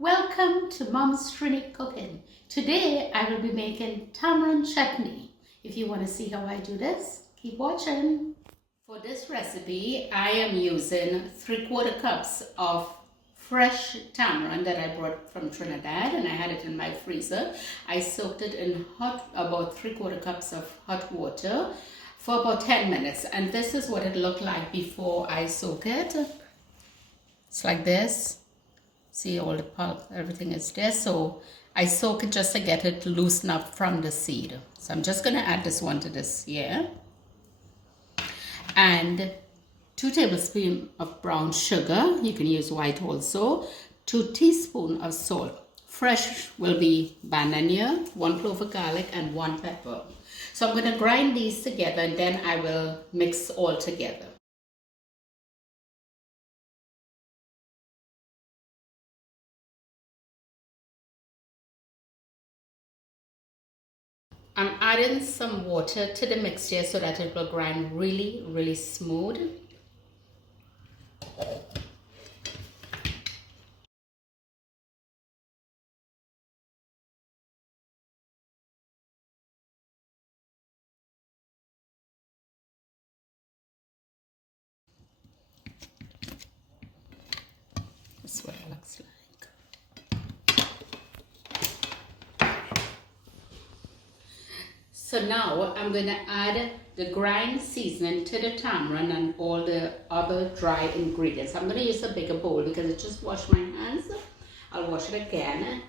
Welcome to Mom's Trini Cooking. Today I will be making tamarind chutney. If you want to see how I do this, keep watching. For this recipe, I am using 3/4 cups of fresh tamarind that I brought from Trinidad, and I had it in my freezer. I soaked it in about 3/4 cups of hot water for about 10 minutes, and this is what it looked like before I soak it. It's like this. See, all the pulp, everything is there. So I soak it just to get it loosened up from the seed. So I'm just going to add this one to this here. And 2 tablespoons of brown sugar. You can use white also. 2 teaspoons of salt. Fresh will be bandanya, 1 clove of garlic, and 1 pepper. So I'm going to grind these together, and then I will mix all together. I'm adding some water to the mixture so that it will grind really smooth. That's what it looks like. So now I'm going to add the grind seasoning to the tamarind and all the other dry ingredients. I'm going to use a bigger bowl because I just washed my hands. I'll wash it again.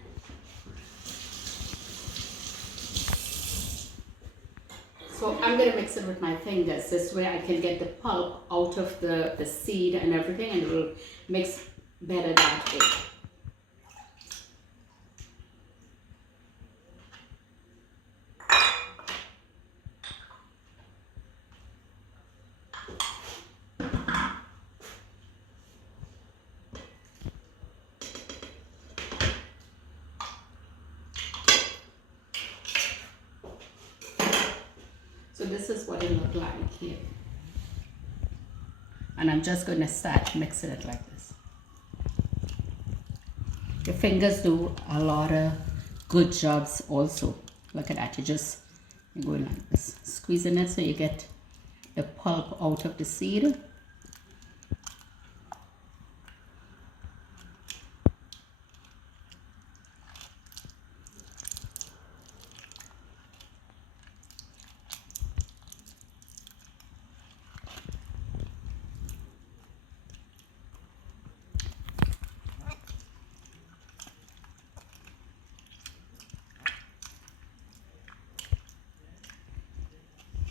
So I'm going to mix it with my fingers. This way I can get the pulp out of the seed and everything, and it will mix better that way. So this is what it looked like here. And I'm just going to start mixing it like this. Your fingers do a lot of good jobs also. Look at that. You're going like this. Squeezing it so you get the pulp out of the seed.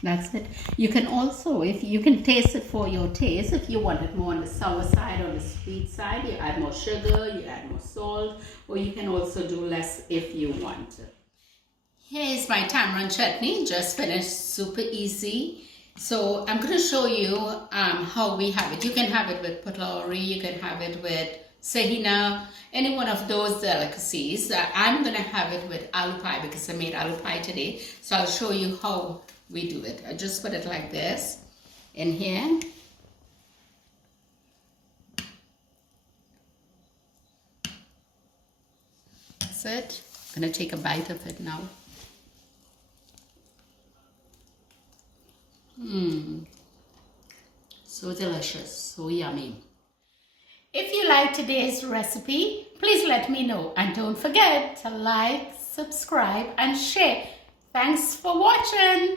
That's it. You can also, if you can taste it for your taste, if you want it more on the sour side or the sweet side, you add more sugar, you add more salt, or you can also do less if you want. Here's my tamarind chutney, just finished, super easy. So I'm going to show you how we have it. You can have it with putlauri, you can have it with sahina, any one of those delicacies. I'm going to have it with aloo pie because I made aloo pie today. So I'll show you how we do it. I just put it like this in here. That's it. I'm going to take a bite of it now. So delicious, so yummy. If you like today's recipe, please let me know, and don't forget to like, subscribe and share. Thanks for watching.